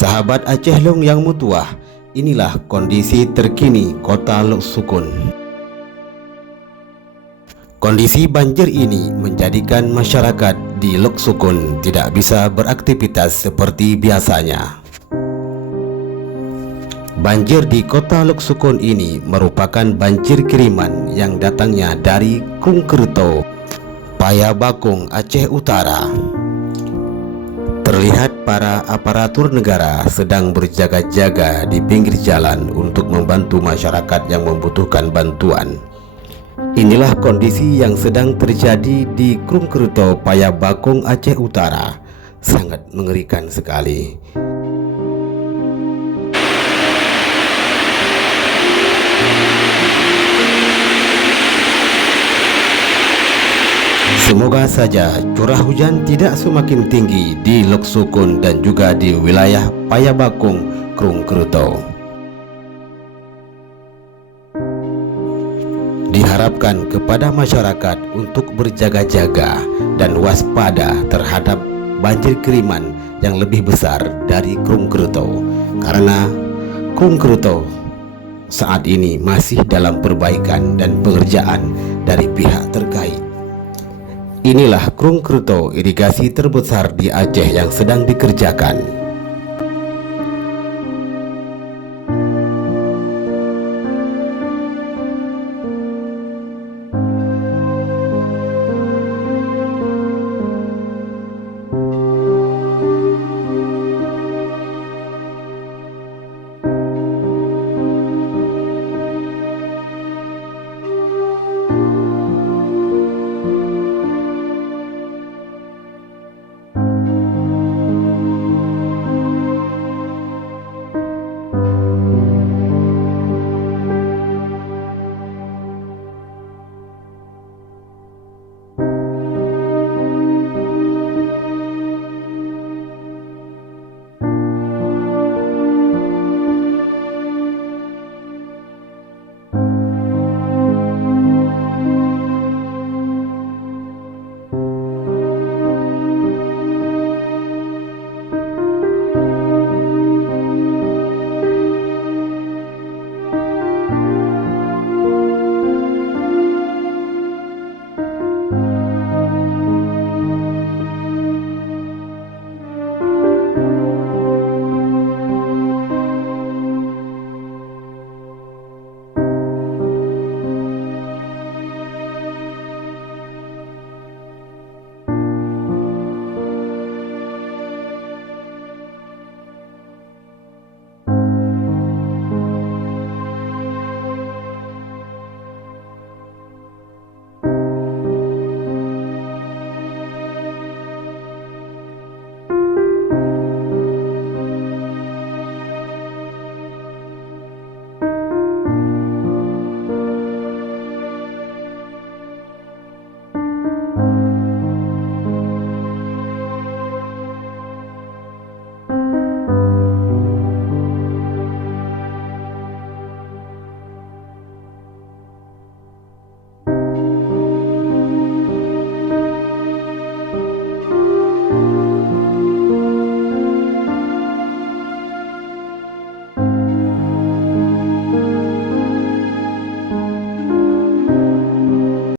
Sahabat Aceh Long yang mutuah, inilah kondisi terkini kota Lok Sukun. Kondisi banjir ini menjadikan masyarakat di Lok Sukun tidak bisa beraktivitas seperti biasanya. Banjir di kota Lok Sukun ini merupakan banjir kiriman yang datangnya dari Krungkerto, Payabakung, Aceh Utara. Terlihat para aparatur negara sedang berjaga-jaga di pinggir jalan untuk membantu masyarakat yang membutuhkan bantuan. Inilah kondisi yang sedang terjadi di Krungkerto, Payabakung, Aceh Utara. Sangat mengerikan sekali. Semoga saja curah hujan tidak semakin tinggi di Lok Sukun dan juga di wilayah Payabakung, Krungkerto. Diharapkan kepada masyarakat untuk berjaga-jaga dan waspada terhadap banjir kiriman yang lebih besar dari Krungkerto, karena Krungkerto saat ini masih dalam perbaikan dan pengerjaan dari pihak terkait. Inilah Krungkerto, irigasi terbesar di Aceh yang sedang dikerjakan.